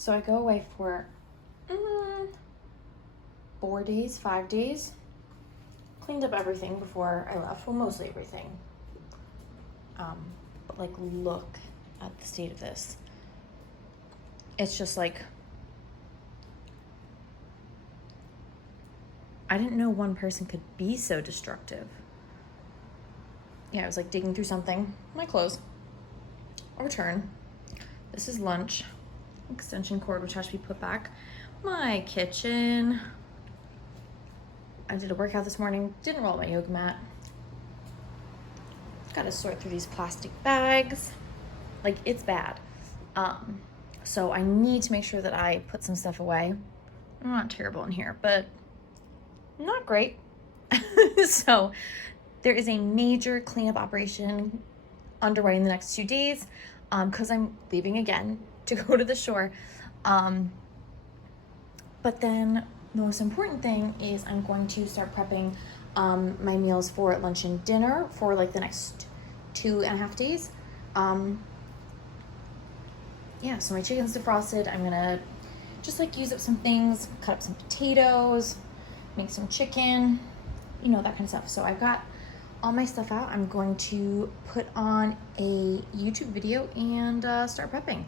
So I go away for 4 days, 5 days. Cleaned up everything before I left. Well, mostly everything. But like, look at the state of this. It's just like, I didn't know one person could be so destructive. Yeah, I was like digging through something. My clothes. A return. This is lunch. Extension cord, which has to be put back. My kitchen. I did a workout this morning. Didn't roll my yoga mat. Gotta sort through these plastic bags. Like, it's bad. So I need to make sure that I put some stuff away. I'm not terrible in here, but not great. So there is a major cleanup operation underway in the next 2 days because I'm leaving again to go to the shore. But then the most important thing is I'm going to start prepping my meals for lunch and dinner for like the next 2.5 days. Yeah, so my chicken's defrosted. I'm gonna just like use up some things, cut up some potatoes, make some chicken, you know, that kind of stuff. So I've got all my stuff out. I'm going to put on a YouTube video and start prepping.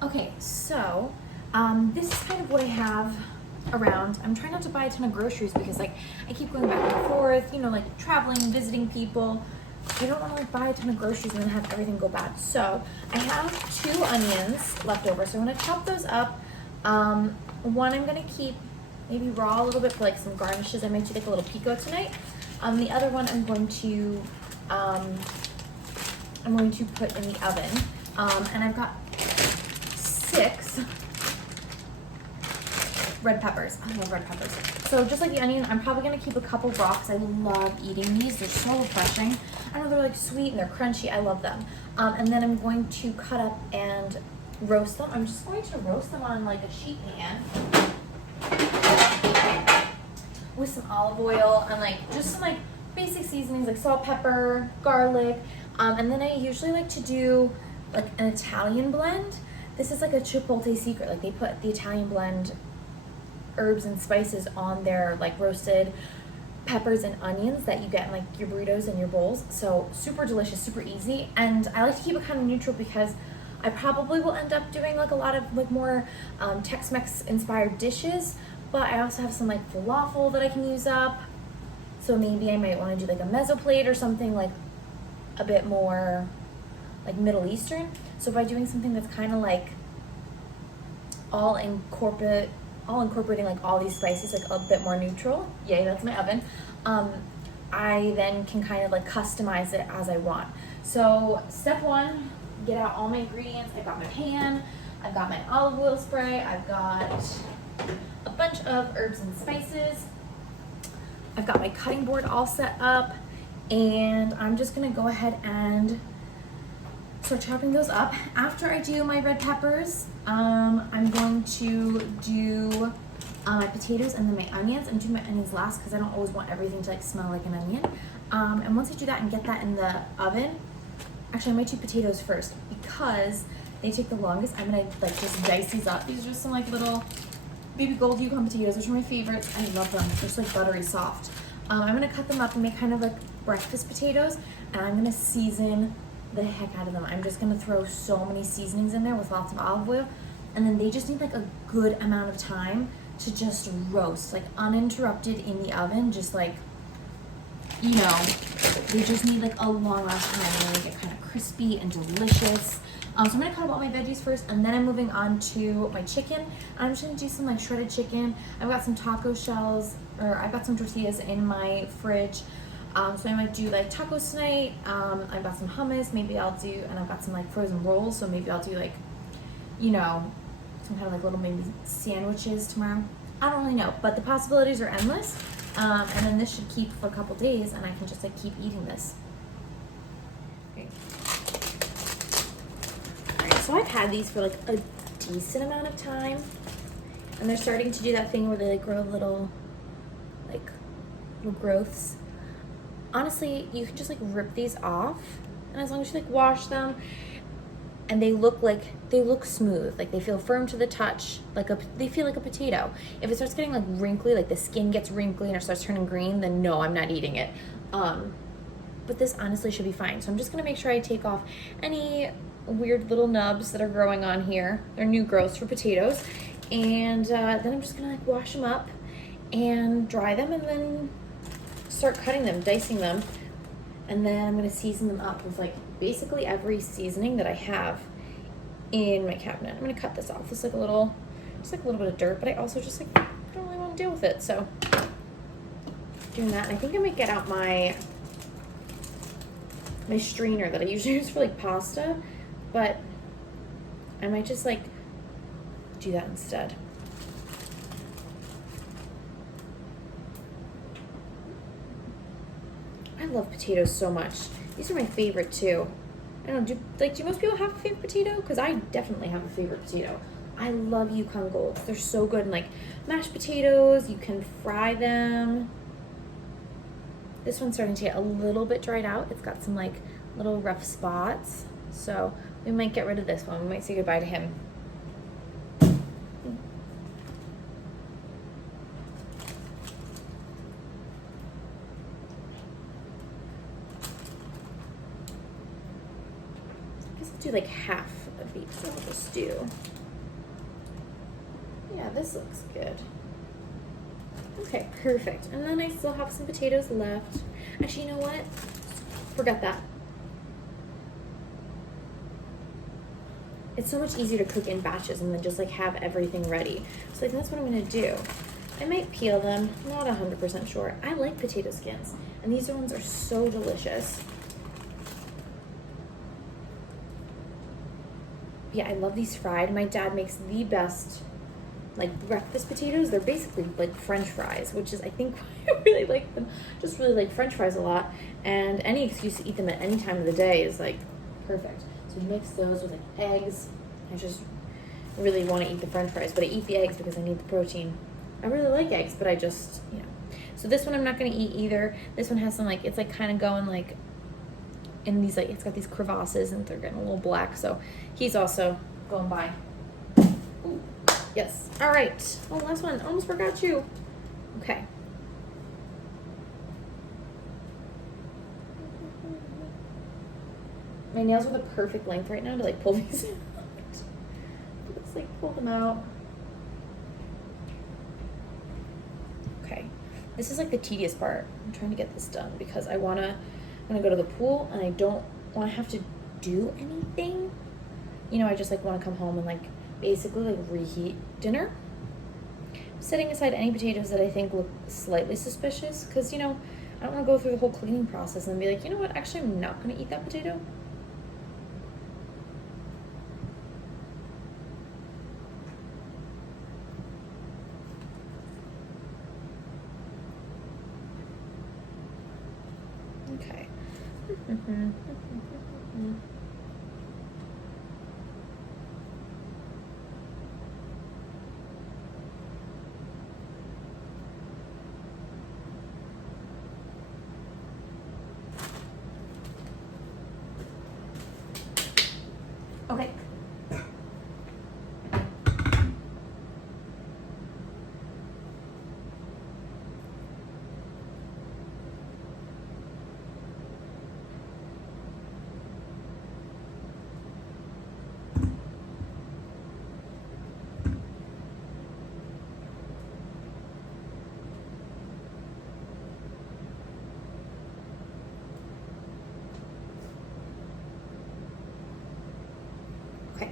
Okay, so this is kind of what I have around. I'm trying not to buy a ton of groceries because like I keep going back and forth, you know, like traveling, visiting people. I don't want to like buy a ton of groceries and then have everything go bad. So I have 2 onions left over, so I'm gonna chop those up. One I'm gonna keep maybe raw a little bit for like some garnishes. I might do like a little pico tonight. The other one I'm going to put in the oven. And I've got 6 red peppers. I love red peppers. So just like the onion, I'm probably gonna keep a couple raw because I love eating these. They're so refreshing. I know they're like sweet and they're crunchy. I love them. And then I'm going to cut up and roast them. I'm just going to roast them on like a sheet pan with some olive oil and like just some like basic seasonings like salt, pepper, garlic. And then I usually like to do like an Italian blend. This is like a Chipotle secret. Like they put the Italian blend herbs and spices on their like roasted peppers and onions that you get in like your burritos and your bowls. So super delicious, super easy. And I like to keep it kind of neutral because I probably will end up doing like a lot of like more Tex-Mex inspired dishes, but I also have some like falafel that I can use up. So maybe I might want to do like a mezzo plate or something like a bit more like Middle Eastern. So by doing something that's kind of like all incorporating like all these spices, like a bit more neutral. Yay, that's my oven. I then can kind of like customize it as I want. So step 1, get out all my ingredients. I've got my pan, I've got my olive oil spray, I've got a bunch of herbs and spices. I've got my cutting board all set up, and I'm just gonna go ahead and start chopping those up. After I do my red peppers, I'm going to do my potatoes and then my onions. I'm doing my onions last because I don't always want everything to like smell like an onion. And once I do that and get that in the oven, actually I might do potatoes first because they take the longest. I'm gonna like just dice these up. These are just some like little baby gold Yukon potatoes, which are my favorites. I love them. They're just like buttery soft. I'm gonna cut them up and make kind of like breakfast potatoes, and I'm gonna season the heck out of them. I'm just gonna throw so many seasonings in there with lots of olive oil, and then they just need like a good amount of time to just roast, like uninterrupted in the oven, just like, you know, they just need like a long ass time and they get kind of crispy and delicious. So I'm gonna cut up all my veggies first, and then I'm moving on to my chicken. I'm just gonna do some like shredded chicken. I've got some taco shells, or I've got some tortillas in my fridge. So I might do like tacos tonight. I've got some hummus. Maybe I'll do, and I've got some like frozen rolls. So maybe I'll do like, you know, some kind of like little maybe sandwiches tomorrow. I don't really know, but the possibilities are endless. And then this should keep for a couple days, and I can just like keep eating this. Okay. All right, so I've had these for like a decent amount of time, and they're starting to do that thing where they like grow little growths. Honestly, you can just like rip these off, and as long as you like wash them, and they look smooth, like they feel firm to the touch, they feel like a potato. If it starts getting like wrinkly, like the skin gets wrinkly and it starts turning green, then no, I'm not eating it. But this honestly should be fine. So I'm just gonna make sure I take off any weird little nubs that are growing on here. They're new growths for potatoes. And then I'm just gonna like wash them up and dry them, and then start cutting them, dicing them. And then I'm gonna season them up with like basically every seasoning that I have in my cabinet. I'm gonna cut this off. It's like a little bit of dirt, but I also just like don't really want to deal with it. So doing that, and I think I might get out my strainer that I usually use for like pasta, but I might just like do that instead. I love potatoes so much. These are my favorite too. I don't know, do most people have a favorite potato? Because I definitely have a favorite potato. I love Yukon Golds. They're so good in like mashed potatoes. You can fry them. This one's starting to get a little bit dried out. It's got some like little rough spots. So we might get rid of this one. We might say goodbye to him. Do like half of each, so I'll just do, yeah, this looks good. Okay, perfect. And then I still have some potatoes left. Actually, you know what? Forget that. It's so much easier to cook in batches and then just like have everything ready. So I think that's what I'm gonna do. I might peel them, not 100% sure. I like potato skins, and these ones are so delicious. Yeah, I love these fried. My dad makes the best like breakfast potatoes. They're basically like French fries, which is I think why I really like them. Just really like French fries a lot, and any excuse to eat them at any time of the day is like perfect. So mix those with like eggs. I just really want to eat the French fries, but I eat the eggs because I need the protein. I really like eggs, but I just, you know. So this one I'm not gonna eat either. This one has some like, it's like kind of going like in these like, it's got these crevasses and they're getting a little black, so he's also going by. Ooh, yes. All right. Oh, last one. Almost forgot you. Okay. My nails are the perfect length right now to like pull these out. Let's like pull them out. Okay. This is like the tedious part. I'm trying to get this done because I'm gonna go to the pool and I don't want to have to do anything. You know, I just like want to come home and like basically like reheat dinner. I'm setting aside any potatoes that I think look slightly suspicious because, you know, I don't want to go through the whole cleaning process and be like, you know what, actually I'm not going to eat that potato. Okay. Okay. Okay.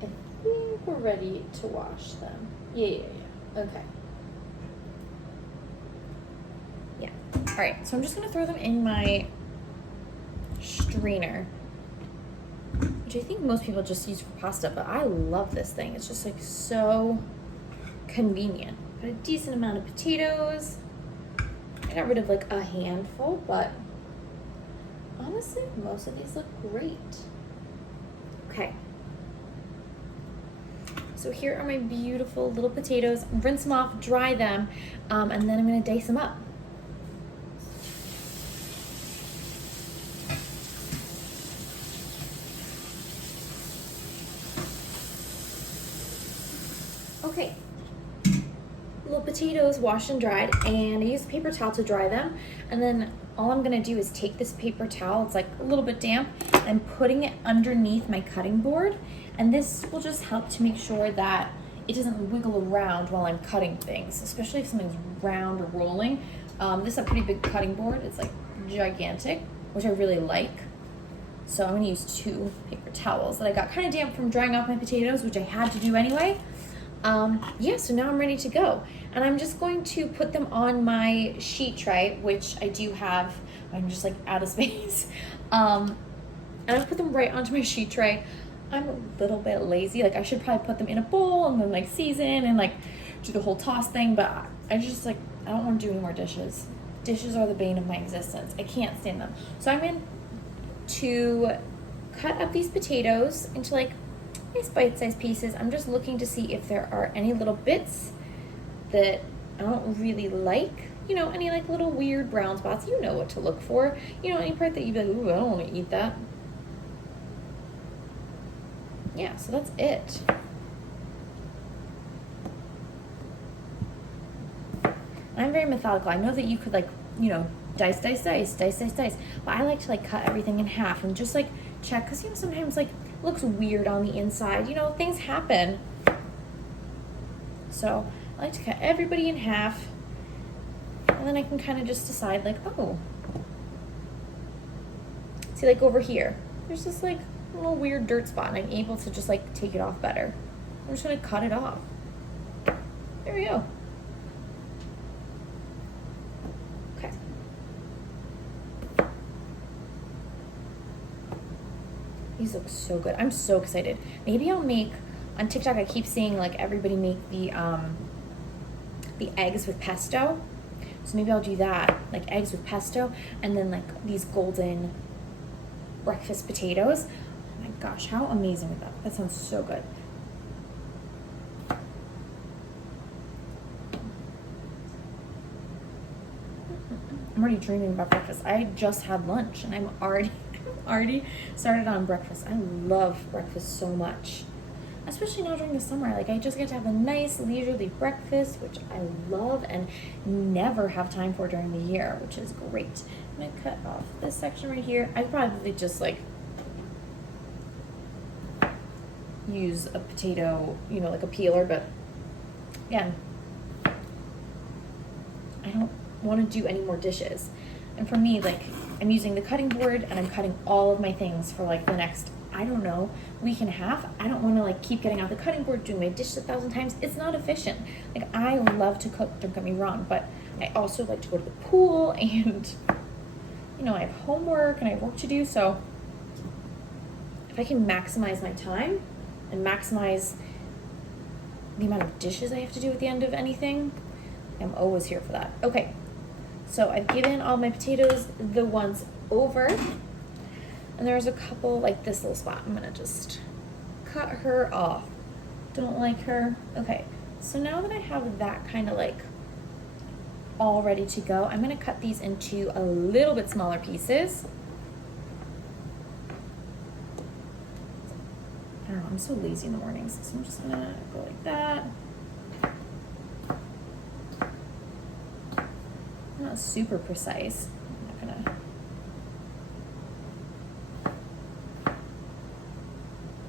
I think we're ready to wash them. Yeah. Okay. right, so I'm just gonna throw them in my strainer, which I think most people just use for pasta, but I love this thing. It's just like so convenient. Got a decent amount of potatoes. I got rid of like a handful, but honestly, most of these look great. Okay. So here are my beautiful little potatoes. Rinse them off, dry them, and then I'm gonna dice them up. Okay, little potatoes washed and dried, and I use a paper towel to dry them, and then all I'm gonna do is take this paper towel, it's like a little bit damp, and putting it underneath my cutting board, and this will just help to make sure that it doesn't wiggle around while I'm cutting things, especially if something's round or rolling. This is a pretty big cutting board, it's like gigantic, which I really like. So I'm gonna use 2 paper towels that I got kind of damp from drying off my potatoes, which I had to do anyway. Yeah, so now I'm ready to go. And I'm just going to put them on my sheet tray, which I do have. I'm just like out of space. And I put them right onto my sheet tray. I'm a little bit lazy. Like I should probably put them in a bowl and then like season and like do the whole toss thing. But I just like, I don't want to do any more dishes. Dishes are the bane of my existence. I can't stand them. So I'm going to cut up these potatoes into like nice bite-sized pieces. I'm just looking to see if there are any little bits that I don't really like. You know, any like little weird brown spots. You know what to look for. You know, any part that you'd be like, ooh, I don't want to eat that. Yeah, so that's it. I'm very methodical. I know that you could like, you know, dice, dice, dice, dice, dice, dice. But I like to like cut everything in half and just like check, because you know sometimes like it looks weird on the inside. You know, things happen. So I like to cut everybody in half, and then I can kind of just decide like, oh, see like over here, there's this like little weird dirt spot, and I'm able to just like take it off better. I'm just gonna cut it off. There we go. Okay. These look so good. I'm so excited. Maybe I'll make, on TikTok I keep seeing like everybody make the eggs with pesto. So maybe I'll do that, like eggs with pesto, and then like these golden breakfast potatoes. Oh my gosh, how amazing is that? That sounds so good. I'm already dreaming about breakfast. I just had lunch and I'm already started on breakfast. I love breakfast so much, especially now during the summer. Like I just get to have a nice leisurely breakfast, which I love and never have time for during the year, which is great. I'm gonna cut off this section right here. I'd probably just like use a potato, you know, like a peeler, but again, I don't want to do any more dishes. And for me, like I'm using the cutting board and I'm cutting all of my things for like the next, I don't know, week and a half. I don't want to like keep getting out the cutting board, doing my dishes 1,000 times. It's not efficient. Like I love to cook, don't get me wrong, but I also like to go to the pool and, you know, I have homework and I have work to do. So if I can maximize my time and maximize the amount of dishes I have to do at the end of anything, I'm always here for that. Okay, so I've given all my potatoes the once over, and there's a couple, like this little spot. I'm gonna just cut her off. Don't like her. Okay, so now that I have that kind of like all ready to go, I'm gonna cut these into a little bit smaller pieces. I don't know, I'm so lazy in the mornings, so I'm just gonna go like that. Not super precise. I'm not gonna.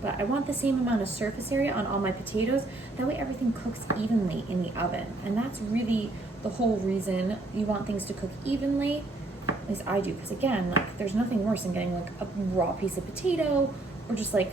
But I want the same amount of surface area on all my potatoes. That way everything cooks evenly in the oven. And that's really the whole reason you want things to cook evenly. At least I do, because again, like there's nothing worse than getting like a raw piece of potato or just like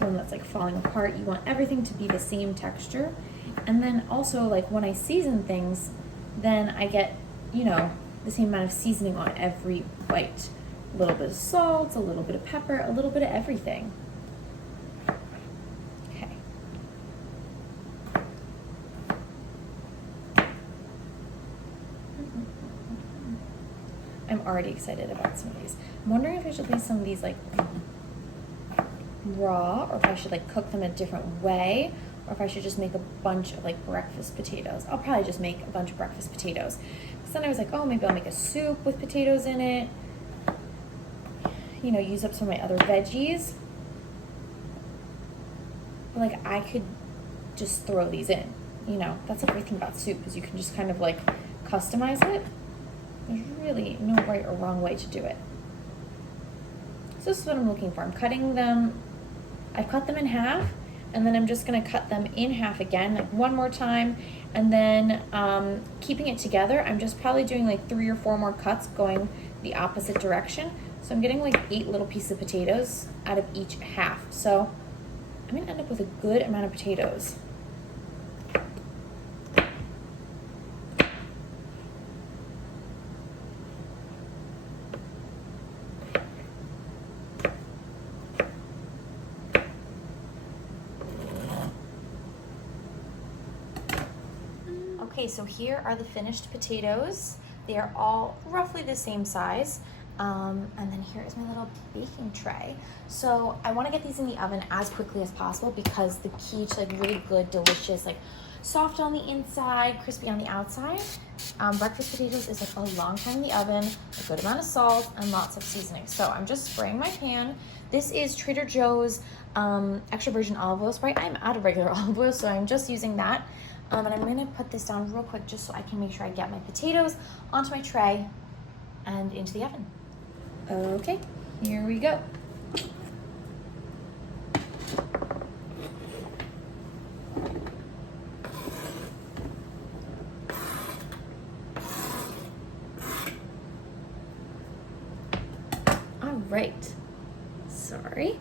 one that's like falling apart. You want everything to be the same texture. And then also like when I season things, then I get, you know, the same amount of seasoning on every bite. A little bit of salt, a little bit of pepper, a little bit of everything. Okay. I'm already excited about some of these. I'm wondering if I should leave some of these like raw, or if I should like cook them a different way, or if I should just make a bunch of like breakfast potatoes. I'll probably just make a bunch of breakfast potatoes. Because then I was like, oh, maybe I'll make a soup with potatoes in it. You know, use up some of my other veggies. But like I could just throw these in. You know, that's a great thing about soup, is you can just kind of like customize it. There's really no right or wrong way to do it. So this is what I'm looking for. I'm cutting them, I've cut them in half, and then I'm just gonna cut them in half again, like one more time, and then keeping it together, I'm just probably doing like 3 or 4 more cuts going the opposite direction. So I'm getting like 8 little pieces of potatoes out of each half. So I'm gonna end up with a good amount of potatoes. Okay, so here are the finished potatoes. They are all roughly the same size. And then here is my little baking tray. So I want to get these in the oven as quickly as possible, because the key to like really good, delicious, like soft on the inside, crispy on the outside, breakfast potatoes is like a long time in the oven, a good amount of salt, and lots of seasoning. So I'm just spraying my pan. This is Trader Joe's extra virgin olive oil spray. I'm out of regular olive oil, so I'm just using that. And I'm gonna put this down real quick just so I can make sure I get my potatoes onto my tray and into the oven. Okay, here we go. All right, sorry.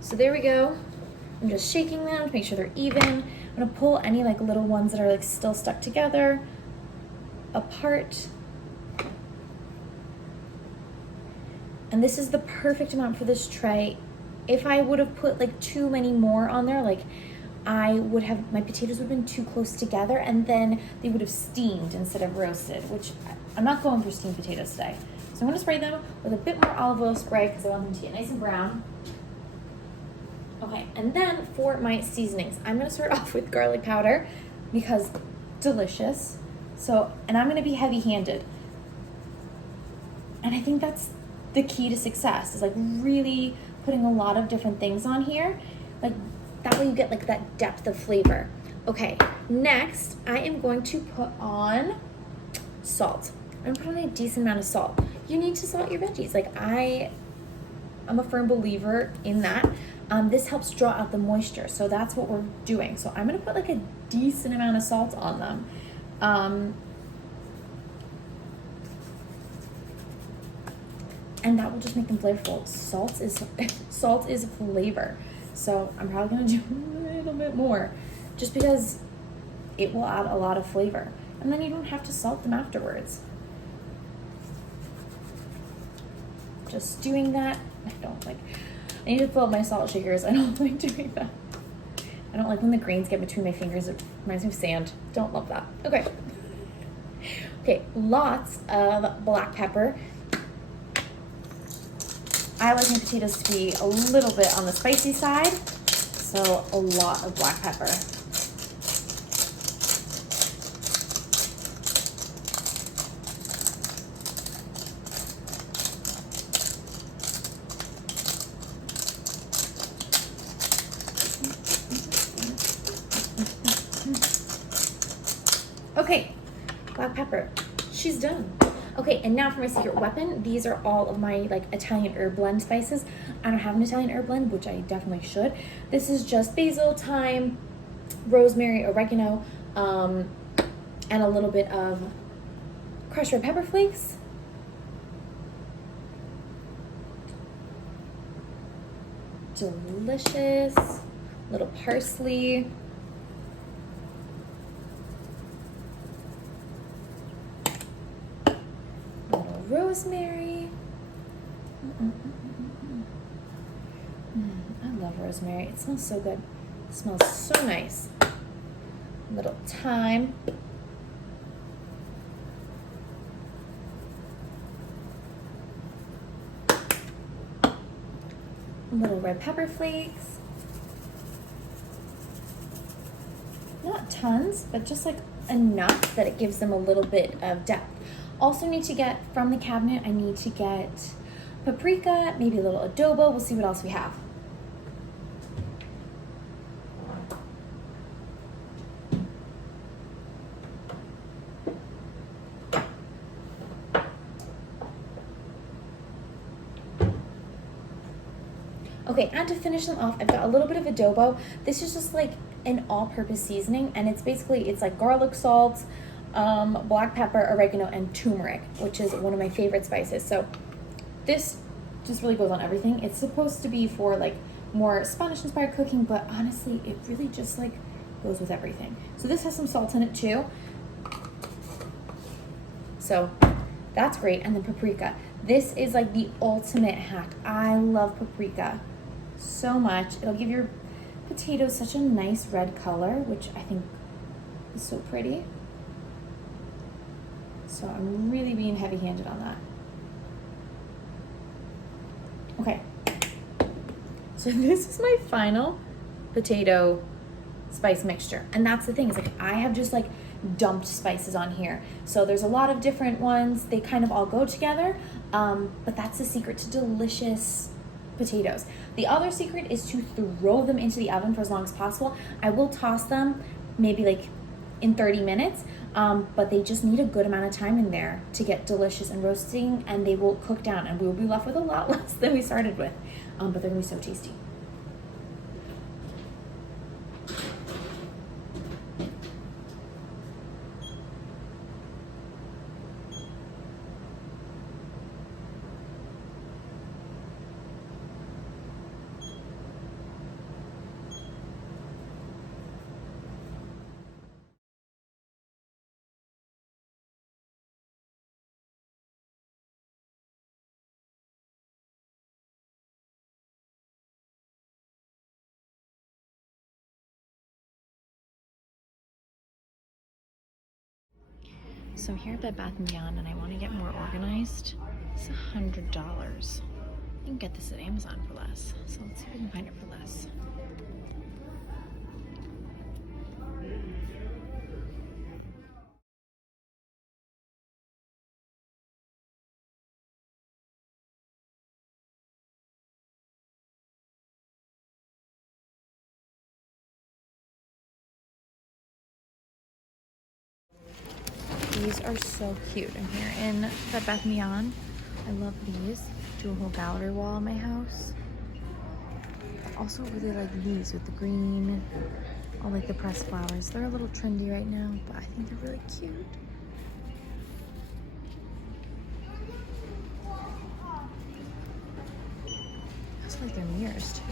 So there we go. I'm just shaking them to make sure they're even. I'm gonna pull any like little ones that are like still stuck together apart. And this is the perfect amount for this tray. If I would have put like too many more on there, like I would have, my potatoes would have been too close together, and then they would have steamed instead of roasted, which I'm not going for steamed potatoes today. So I'm gonna spray them with a bit more olive oil spray because I want them to get nice and brown. Okay, and then for my seasonings, I'm gonna start off with garlic powder because delicious. So, and I'm gonna be heavy-handed. And I think that's the key to success, is like really putting a lot of different things on here. Like that way you get like that depth of flavor. Okay, next I am going to put on salt. I'm gonna put on a decent amount of salt. You need to salt your veggies. Like I'm a firm believer in that. This helps draw out the moisture, so that's what we're doing. So I'm gonna put like a decent amount of salt on them. And that will just make them flavorful. Salt is flavor. So I'm probably gonna do a little bit more, just because it will add a lot of flavor. And then you don't have to salt them afterwards. Just doing that, I need to fill up my salt shakers. I don't like doing that. I don't like when the grains get between my fingers. It reminds me of sand. Don't love that. Okay. Okay, lots of black pepper. I like my potatoes to be a little bit on the spicy side, so a lot of black pepper. Okay, black pepper, she's done. Okay, and now for my secret weapon. These are all of my like Italian herb blend spices. I don't have an Italian herb blend, which I definitely should. This is just basil, thyme, rosemary, oregano, and a little bit of crushed red pepper flakes. Delicious. Little parsley. rosemary. I love rosemary. It smells so good. It smells so nice. A little thyme. Little red pepper flakes. Not tons, but just like enough that it gives them a little bit of depth. Also need to get from the cabinet, I need to get paprika, maybe a little adobo. We'll see what else we have. Okay, and to finish them off, I've got a little bit of adobo. This is just like an all-purpose seasoning, and it's like garlic salt, black pepper, oregano, and turmeric, which is one of my favorite spices. So this just really goes on everything. It's supposed to be for like more Spanish-inspired cooking, but honestly, it really just like goes with everything. So this has some salt in it too. So that's great. And then paprika. This is like the ultimate hack. I love paprika so much. It'll give your potatoes such a nice red color, which I think is so pretty. So I'm really being heavy-handed on that. Okay. So this is my final potato spice mixture. And that's the thing, is like I have just like dumped spices on here. So there's a lot of different ones. They kind of all go together. But that's the secret to delicious potatoes. The other secret is to throw them into the oven for as long as possible. I will toss them maybe like in 30 minutes, but they just need a good amount of time in there to get delicious and roasting, and they will cook down, and we will be left with a lot less than we started with, but they're gonna be so tasty. So here at Bed Bath & Beyond, and I want to get more organized. It's $100. You can get this at Amazon for less. So let's see if we can find it for less. These are so cute. I'm here in Bed Bath & Beyond. I love these. Do a whole gallery wall in my house. I also really like these with the green, all like the pressed flowers. They're a little trendy right now, but I think they're really cute. I also like their mirrors too.